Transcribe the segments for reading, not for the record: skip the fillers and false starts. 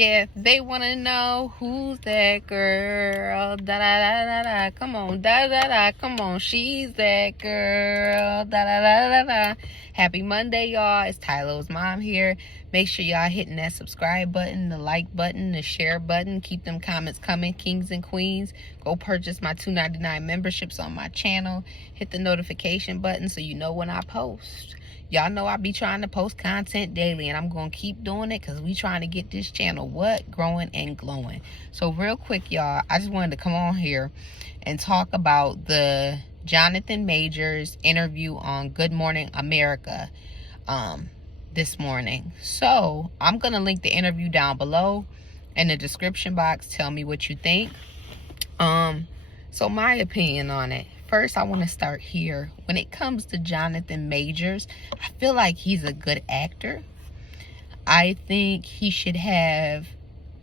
Yeah, they want to know who's that girl. Da da da da da. Come on, da da da. Come on, she's that girl. Da da da da da. Happy Monday, y'all. It's Tyler's mom here. Make sure y'all hitting that subscribe button, the like button, the share button. Keep them comments coming, kings and queens. Go purchase my $2.99 memberships on my channel. Hit the notification button so you know when I post. Y'all know I be trying to post content daily, and I'm going to keep doing it because we trying to get this channel, growing and glowing. So real quick, y'all, I just wanted to come on here and talk about the Jonathan Majors interview on Good Morning America this morning. So I'm going to link the interview down below in the description box. Tell me what you think. So my opinion on it. First, I want to start here. When it comes to Jonathan Majors, I feel like he's a good actor. I think he should have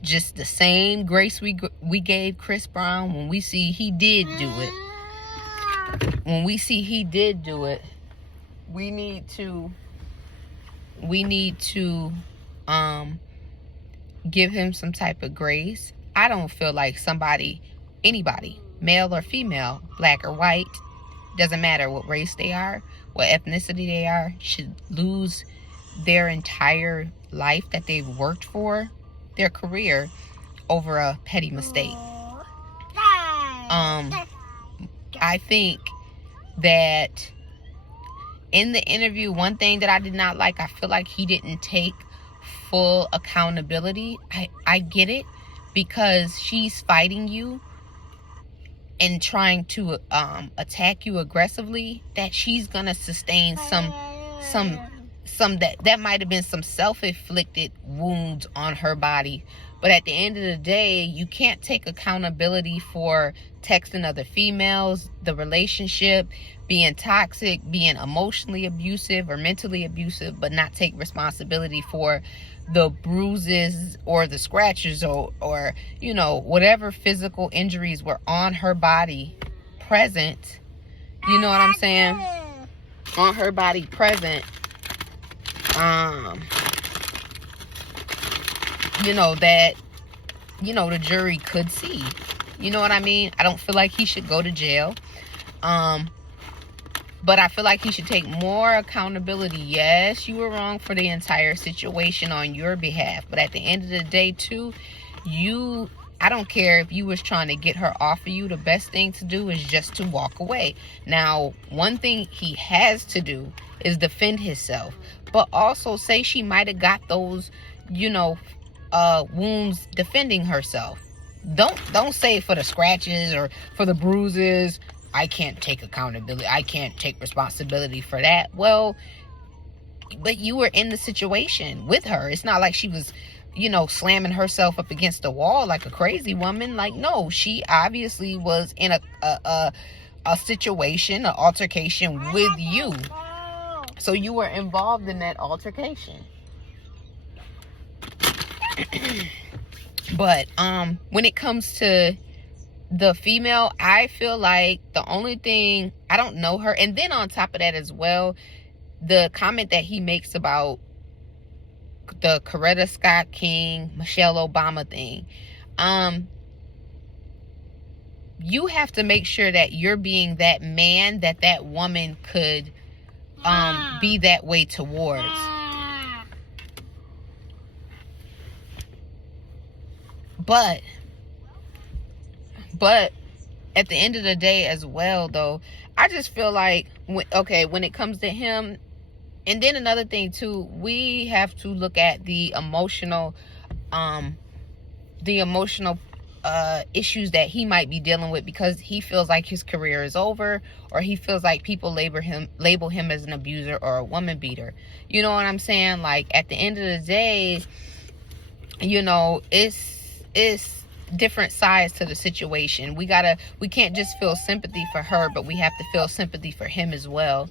just the same grace we gave Chris Brown when we see he did do it. When we see he did do it, we need to give him some type of grace. I don't feel like anybody, male or female, black or white, doesn't matter what race they are, what ethnicity they are, should lose their entire life that they've worked for, their career, over a petty mistake. I think that in the interview, one thing that I did not like, I feel like he didn't take full accountability. I get it, because she's fighting you and trying to attack you aggressively, that she's gonna sustain some that might have been some self-inflicted wounds on her body. But at the end of the day, you can't take accountability for texting other females, the relationship, being toxic, being emotionally abusive or mentally abusive, but not take responsibility for the bruises or the scratches or you know, whatever physical injuries were on her body present. You know what I'm saying? On her body present. You know, that, you know, the jury could see. You know what I mean? I don't feel like he should go to jail. But I feel like he should take more accountability. Yes, you were wrong for the entire situation on your behalf. But at the end of the day, too, I don't care if you was trying to get her off of you. The best thing to do is just to walk away. Now, one thing he has to do is defend himself. But also say she might have got those, you know, wounds defending herself. Don't say for the scratches or for the bruises. I can't take accountability. I can't take responsibility for that. Well, but you were in the situation with her. It's not like she was, you know, slamming herself up against the wall like a crazy woman. Like, no, she obviously was in a situation, an altercation with you. So you were involved in that altercation. But when it comes to the female, I feel like the only thing, I don't know her. And then on top of that as well, the comment that he makes about the Coretta Scott King, Michelle Obama thing. You have to make sure that you're being that man that woman could be that way towards. But at the end of the day as well, though, I just feel like, when it comes to him, and then another thing too, we have to look at the emotional issues that he might be dealing with, because he feels like his career is over, or he feels like people label him as an abuser or a woman beater. You know what I'm saying? Like, at the end of the day, you know, it's different sides to the situation. We can't just feel sympathy for her, but we have to feel sympathy for him as well.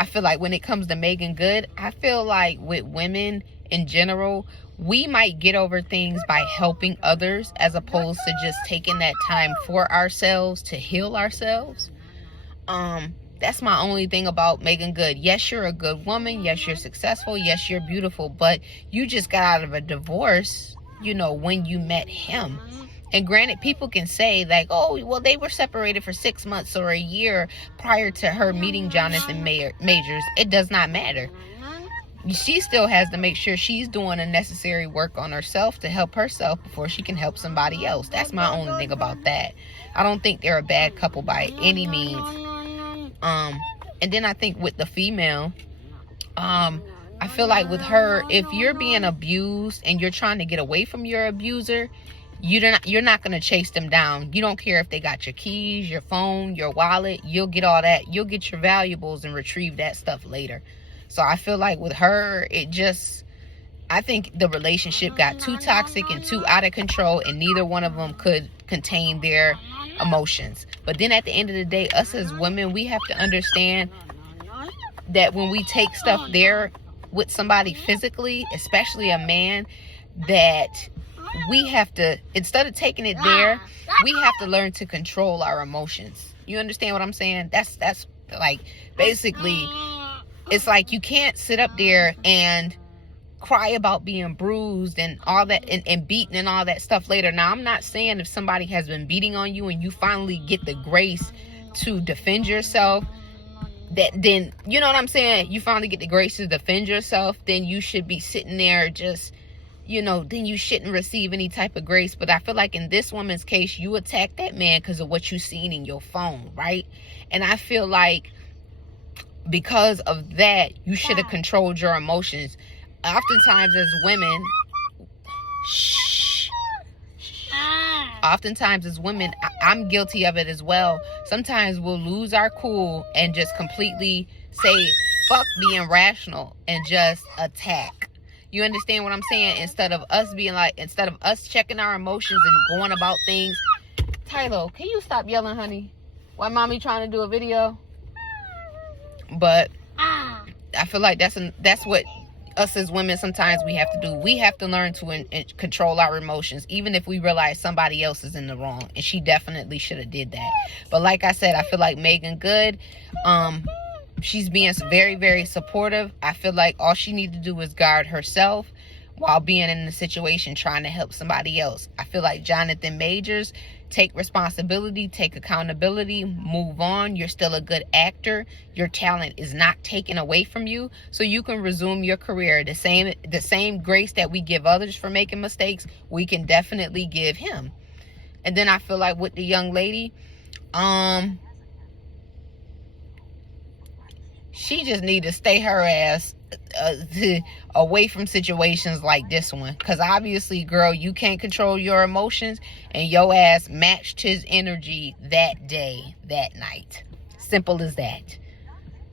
I feel like when it comes to Megan Good, I feel like with women in general, we might get over things by helping others, as opposed to just taking that time for ourselves to heal ourselves. That's my only thing about Megan Good. Yes, you're a good woman. Yes, you're successful. Yes, you're beautiful. But you just got out of a divorce. when you met him. And granted, people can say like, oh, well, they were separated for 6 months or a year prior to her meeting Jonathan Majors. It does not matter. She still has to make sure she's doing the necessary work on herself to help herself before she can help somebody else. That's my only thing about that. I don't think they're a bad couple by any means. And then I think with the female, I feel like with her, if you're being abused and you're trying to get away from your abuser, you're not going to chase them down. You don't care if they got your keys, your phone, your wallet. You'll get all that. You'll get your valuables and retrieve that stuff later. So I feel like with her, I think the relationship got too toxic and too out of control, and neither one of them could contain their emotions. But then at the end of the day, us as women, we have to understand that when we take stuff there with somebody physically, especially a man, that we have to, instead of taking it there, we have to learn to control our emotions. You understand what I'm saying? That's like, basically, it's like you can't sit up there and cry about being bruised and all that and beaten and all that stuff later. Now, I'm not saying if somebody has been beating on you and you finally get the grace to defend yourself, that then, you know what I'm saying? You finally get the grace to defend yourself, then you should be sitting there just, then you shouldn't receive any type of grace. But I feel like in this woman's case, you attacked that man because of what you seen in your phone, right? And I feel like because of that, you should have controlled your emotions. Oftentimes as women, I'm guilty of it as well. Sometimes we'll lose our cool and just completely say, fuck being rational, and just attack. You understand what I'm saying? Instead of us checking our emotions and going about things. Tylo, can you stop yelling, honey? Why mommy trying to do a video? But I feel like that's what us as women sometimes we have to do. We have to learn to control our emotions, even if we realize somebody else is in the wrong. And she definitely should have did that. But like I said, I feel like Megan Good, she's being very, very supportive. I feel like all she needs to do is guard herself while being in the situation trying to help somebody else. I feel like Jonathan Majors, take responsibility, take accountability, move on. You're still a good actor. Your talent is not taken away from you, so you can resume your career. The same grace that we give others for making mistakes, we can definitely give him. And then I feel like with the young lady, she just need to stay her ass away from situations like this one, because obviously, girl, you can't control your emotions, and your ass matched his energy that day, that night. Simple as that.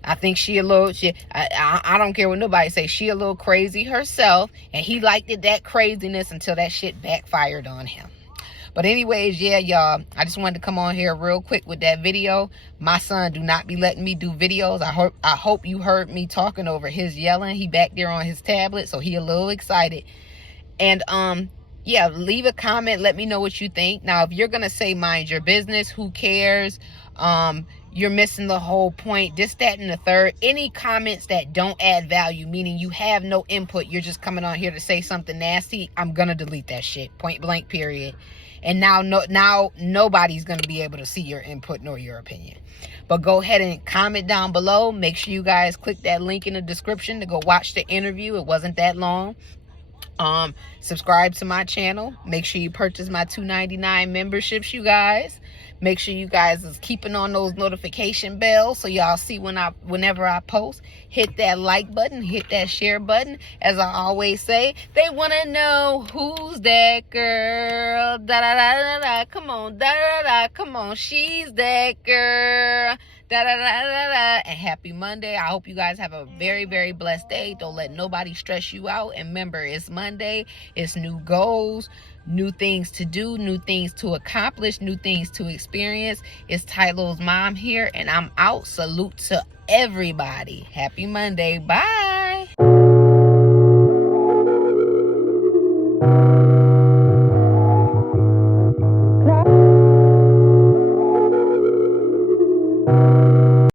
I think I don't care what nobody say, she a little crazy herself, and he liked that craziness until that shit backfired on him. But anyways, yeah, y'all, I just wanted to come on here real quick with that video. My son do not be letting me do videos. I hope you heard me talking over his yelling. He back there on his tablet, so he a little excited. And yeah, leave a comment. Let me know what you think. Now, if you're gonna say mind your business, who cares? You're missing the whole point. This, that, and the third. Any comments that don't add value, meaning you have no input, you're just coming on here to say something nasty, I'm gonna delete that shit. Point blank, period. And now nobody's going to be able to see your input nor your opinion. But go ahead and comment down below. Make sure you guys click that link in the description to go watch the interview. It wasn't that long. Subscribe to my channel. Make sure you purchase my $2.99 memberships, you guys. Make sure you guys is keeping on those notification bells so y'all see whenever I post. Hit that like button, hit that share button. As I always say, they want to know who's that girl. Da da da da da. Come on, da da da. Come on, she's that girl. Da da da da da. And happy Monday. I hope you guys have a very, very blessed day. Don't let nobody stress you out. And remember, it's Monday. It's new goals, new things to do, new things to accomplish, new things to experience. It's Tylo's mom here, and I'm out. Salute to everybody. Happy Monday. Bye.